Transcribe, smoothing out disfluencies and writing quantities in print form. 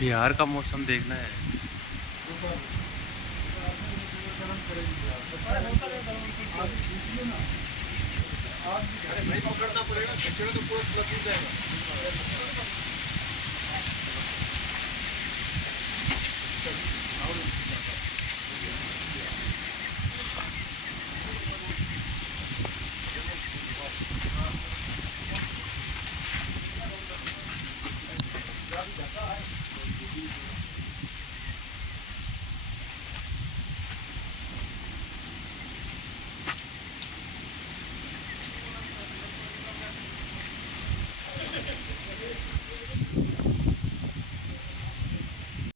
बिहार का मौसम देखना है। अरे भाई पकड़ना पड़ेगा, खींचेगा तो पूरा जाएगा।